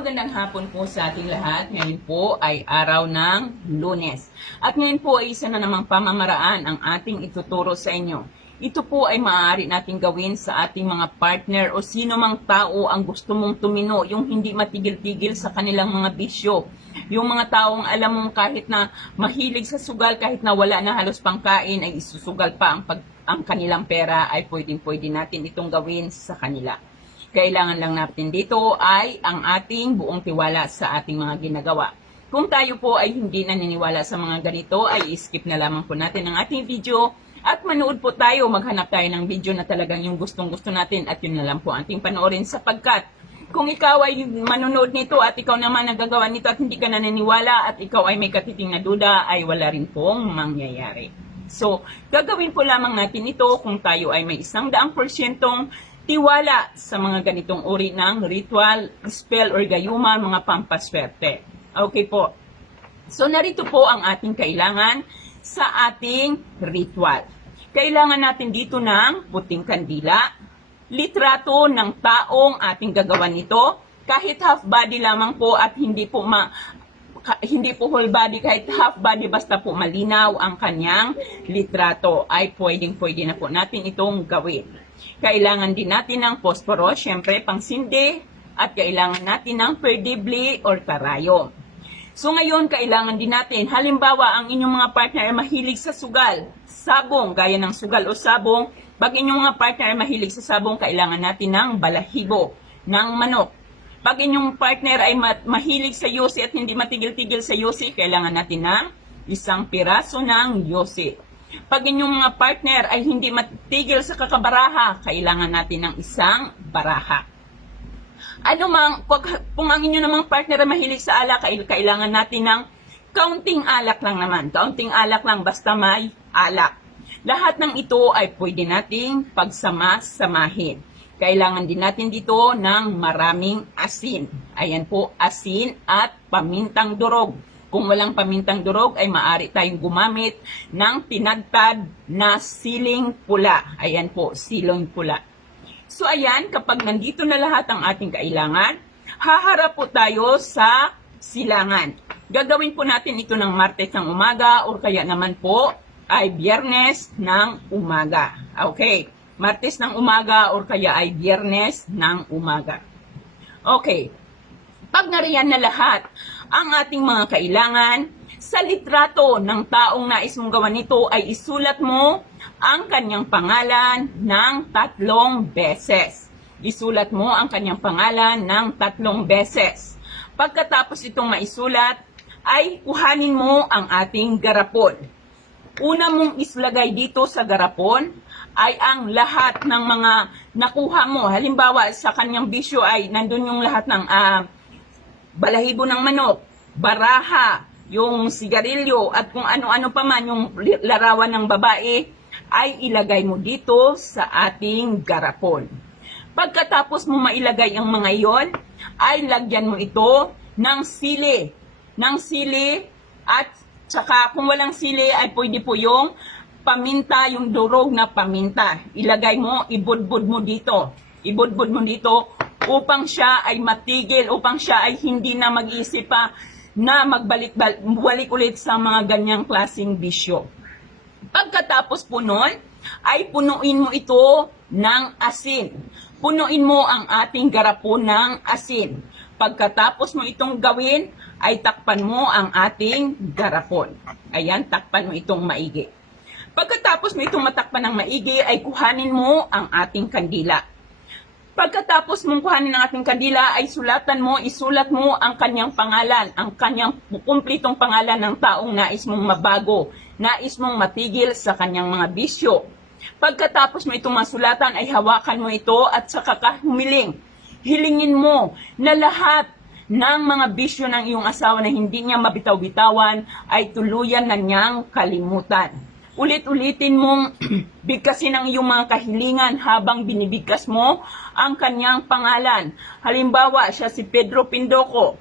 magandang hapon po sa ating lahat. Ngayon po ay araw ng Lunes. At ngayon po ay isa na namang pamamaraan ang ating ituturo sa inyo. Ito po ay maaari nating gawin sa ating mga partner o sino mang tao ang gusto mong tumino, yung hindi matigil-tigil sa kanilang mga bisyo. Yung mga taong alam mong kahit na mahilig sa sugal, kahit na wala na halos pangkain, ay isusugal pa ang kanilang pera, ay pwede natin itong gawin sa kanila. Kailangan lang natin dito ay ang ating buong tiwala sa ating mga ginagawa. Kung tayo po ay hindi naniniwala sa mga ganito, ay skip na lamang po natin ang ating video at manood po tayo, maghanap tayo ng video na talagang yung gustong-gusto natin at yun na lang po ating panoorin sapagkat kung ikaw ay manonood nito at ikaw naman nagagawa nito at hindi ka naniniwala at ikaw ay may katiting na duda, ay wala rin pong mangyayari. So, gagawin po lamang natin ito kung tayo ay may 100% tiwala sa mga ganitong uri ng ritual, spell or gayuma, mga pampaswerte. Okay po. So narito po ang ating kailangan sa ating ritual. Kailangan natin dito ng puting kandila, litrato ng taong ating gagawan nito, kahit half body lamang po at hindi po whole body, kahit half body, basta po malinaw ang kanyang litrato, ay pwede na po natin itong gawin. Kailangan din natin ng posporo, syempre pangsindi, at kailangan natin ng perdibli or karayom. So ngayon, kailangan din natin, halimbawa, ang inyong mga partner ay mahilig sa sugal, sabong, gaya ng sugal o sabong. Pag inyong mga partner ay mahilig sa sabong, kailangan natin ng balahibo, ng manok. Pag inyong partner ay mahilig sa yosi at hindi matigil-tigil sa yosi, kailangan natin ng isang piraso ng yosi. Pag inyong mga partner ay hindi matigil sa kakabaraha, kailangan natin ng isang baraha. Kung ang inyong namang partner ay mahilig sa alak, kailangan natin ng kaunting alak lang naman. Kaunting alak lang, basta may alak. Lahat ng ito ay pwede nating pagsama-samahin. Kailangan din natin dito ng maraming asin. Ayan po, asin at pamintang durog. Kung walang pamintang durog, ay maaari tayong gumamit ng pinagtad na siling pula. Ayan po, siling pula. So ayan, kapag nandito na lahat ang ating kailangan, haharap po tayo sa silangan. Gagawin po natin ito ng Martes ng umaga o kaya naman po ay Biyernes ng umaga. Okay, Martes ng umaga o kaya ay Biyernes ng umaga. Okay. Pag nariyan na lahat ang ating mga kailangan, sa litrato ng taong nais mong gawan nito ay isulat mo ang kanyang pangalan ng 3 beses. Isulat mo ang kanyang pangalan ng 3 beses. Pagkatapos itong maisulat, ay kuhanin mo ang ating garapon. Una mong islagay dito sa garapon ay ang lahat ng mga nakuha mo. Halimbawa, sa kanyang bisyo ay nandun yung lahat ng balahibo ng manok, baraha, yung sigarilyo, at kung ano-ano pa man yung larawan ng babae, ay ilagay mo dito sa ating garapon. Pagkatapos mo mailagay ang mga iyon, ay lagyan mo ito ng sili. At saka kung walang sili, ay pwede po yung paminta, yung durog na paminta. Ilagay mo, ibudbud mo dito. Upang siya ay matigil, upang siya ay hindi na mag-iisip pa na magbalik ulit sa mga ganyang klaseng bisyo. Pagkatapos po nun, ay punuin mo ito ng asin. Punuin mo ang ating garapon ng asin. Pagkatapos mo itong gawin, ay takpan mo ang ating garapon. Ayan, takpan mo itong maigi. Pagkatapos mo itong matakpan ng maigi, ay kuhanin mo ang ating kandila. Pagkatapos mong kuhanin ng ating kandila, ay isulat mo ang kanyang pangalan, ang kanyang kumplitong pangalan ng taong nais mong mabago, nais mong matigil sa kanyang mga bisyo. Pagkatapos mo itong masulatan, ay hawakan mo ito at saka humiling. Hilingin mo na lahat ng mga bisyo ng iyong asawa na hindi niya mabitaw-bitawan ay tuluyan na niyang kalimutan. Ulit-ulitin mong bigkasin ang iyong mga kahilingan habang binibigkas mo ang kanyang pangalan. Halimbawa, siya si Pedro Pindoco.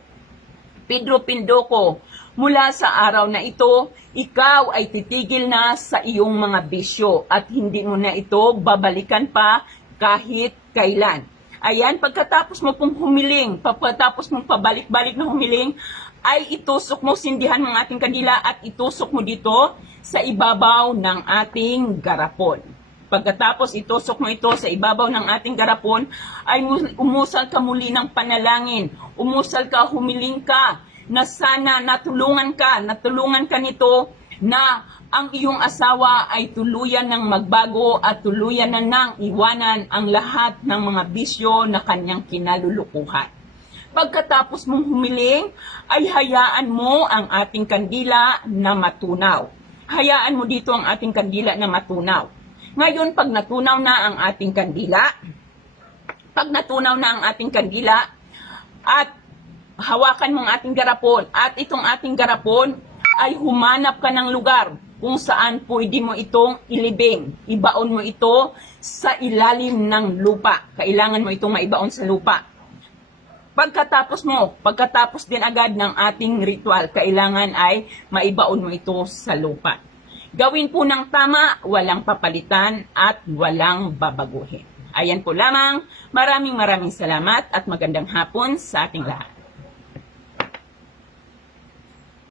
Pedro Pindoco, mula sa araw na ito, ikaw ay titigil na sa iyong mga bisyo at hindi mo na ito babalikan pa kahit kailan. Ayan, pagkatapos mo pong humiling, pagkatapos mong pabalik-balik na humiling, ay itusok mo, sindihan ng ating kandila at itusok mo dito sa ibabaw ng ating garapon. Pagkatapos itusok mo ito sa ibabaw ng ating garapon, ay umusal ka muli ng panalangin. Umusal ka, humiling ka, na sana natulungan ka nito na ang iyong asawa ay tuluyan ng magbago at tuluyan na nang iwanan ang lahat ng mga bisyo na kanyang kinalulukuhan. Pagkatapos mong humiling, ay hayaan mo ang ating kandila na matunaw. Hayaan mo dito ang ating kandila na matunaw. Ngayon, pag natunaw na ang ating kandila, at hawakan mo ang ating garapon, at itong ating garapon ay humanap ka ng lugar kung saan pwede mo itong ilibing. Ibaon mo ito sa ilalim ng lupa. Kailangan mo itong maibaon sa lupa. Pagkatapos din agad ng ating ritual, kailangan ay maibaon mo ito sa lupa. Gawin po ng tama, walang papalitan at walang babaguhin. Ayan po lamang. Maraming salamat at magandang hapon sa ating lahat.